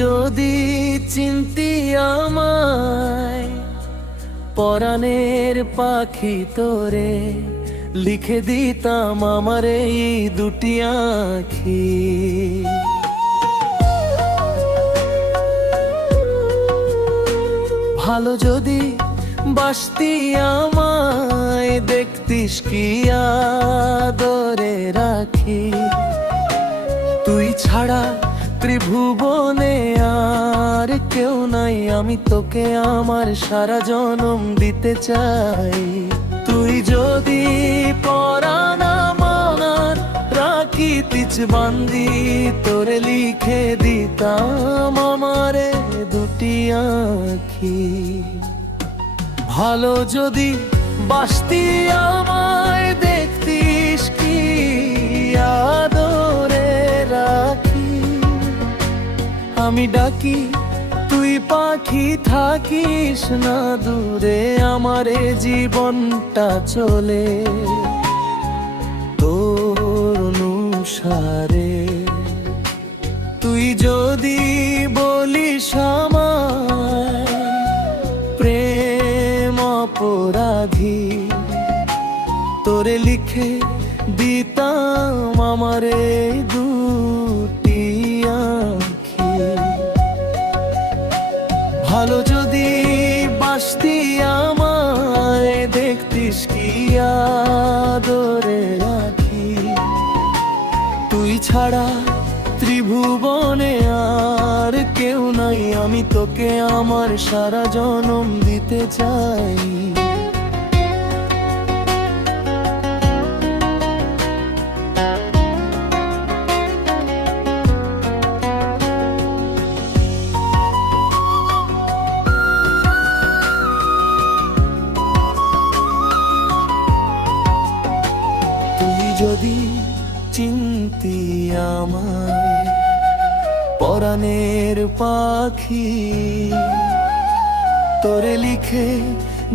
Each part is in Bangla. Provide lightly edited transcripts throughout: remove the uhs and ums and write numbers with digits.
যদি চিনতি আমায়, পরাণের পাখি তোরে লিখে দিতাম আমার এই দুটি আঁখি। ভালো যদি বাসতি আমায়, দেখতিস কি আদরে রাখি। তুই ছাড়া ত্রিভুবনে আর কেউ নাই, আমি তোকে আমার সারা জনম দিতে চাই। তুই যদি পরাণ আমার রাখিতিস বান্দি, তোরে লিখে দিতাম আমারে দুটি আঁখি। ভালো যদি বাসতি আমায়, দেখতিস কি আদরে রাখি। আমি ডাকি তুই পাখি থাকিস না দূরে, আমারে জীবনটা চলে তোর অনুসারে। তুই যদি বলিস আমায় প্রেম অপরাধী, তোরে লিখে দিতাম আমারে দুটি আঁখি। ভালো যদি বাসতি আমায়, দেখতিস কি আদরে রাখি। তুই ছাড়া ত্রিভুবনে আর কেউ নাই, আমি তোকে আমার সারা জনম দিতে চাই। তুই যদি চিনতি আমায়, পরাণের পাখি তোরে লিখে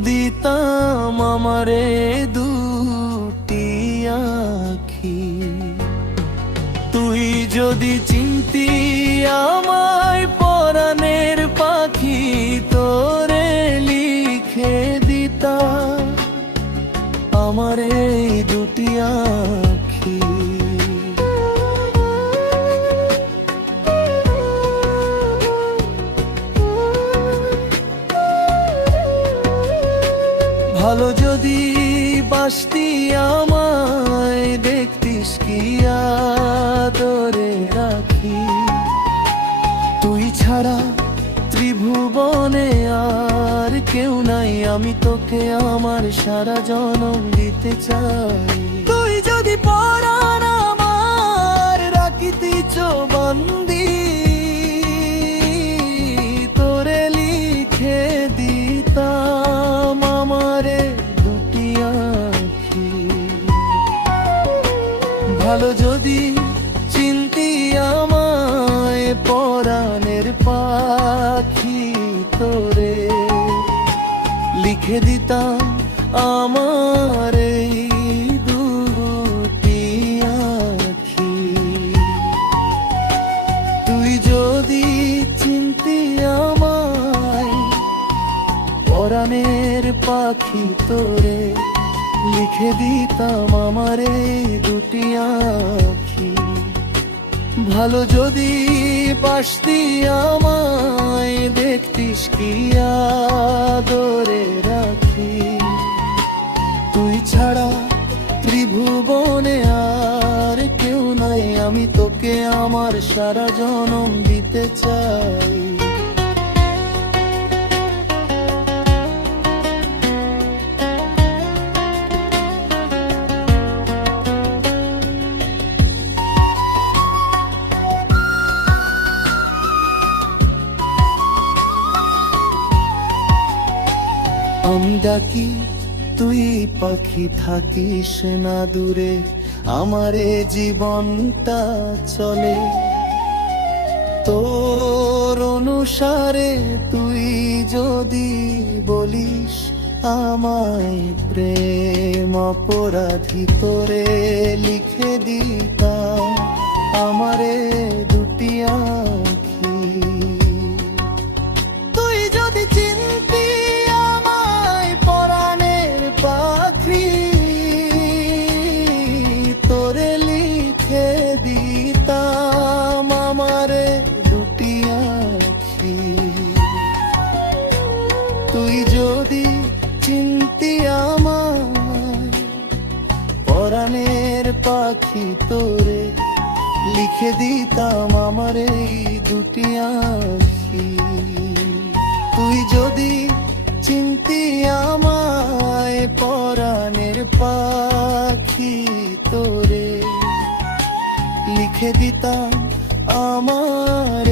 দিতাম আমারে দুটি আঁখি। তুই যদি চিনতি আমায়, পরাণের পাখি তোরে লিখে দিতাম আমারে দুটি আঁখি। ভালো যদি বাসতি আমায়, দেখতিস কি আদরে রাখি। তুই ছাড়া ত্রিভুবনে আর কেউ নাই, আমি তোকে আমার সারা জনম দিতে চাই। তুই যদি পরাণ আমার রাখিতিস বান্দি, তোরে লিখে দিতাম আমারে দুটি আঁখি। ভালো যদি চিনতি আমায়, পরাণের পাখি তোরে লিখে দিতাম আমার এই দুটি আঁখি। তুই যদি চিনতি আমায়, পরাণের পাখি তোরে লিখে দিতাম আমার এই দুটি আঁখি। ভালো যদি বাসতি আমায়, দেখতিস কি আদরে রাখি। তুই ছাড়া ত্রিভুবনে আর কেউ নাই, আমি তোকে আমার সারা জনম দিতে চাই। আমি ডাকি তুই পাখি থাকিস না দূরে, আমারে জীবনটা চলে তোর অনুসারে। তুই যদি বলিস আমায় প্রেম অপরাধী, তোরে লিখে দিতাম আমারে দুটি আঁখি। তোরে, লিখে দিতাম আমার এই দুটি আঁখি। তুই যদি চিনতি আমায় পরাণের পাখি, তোরে লিখে দিতাম আমার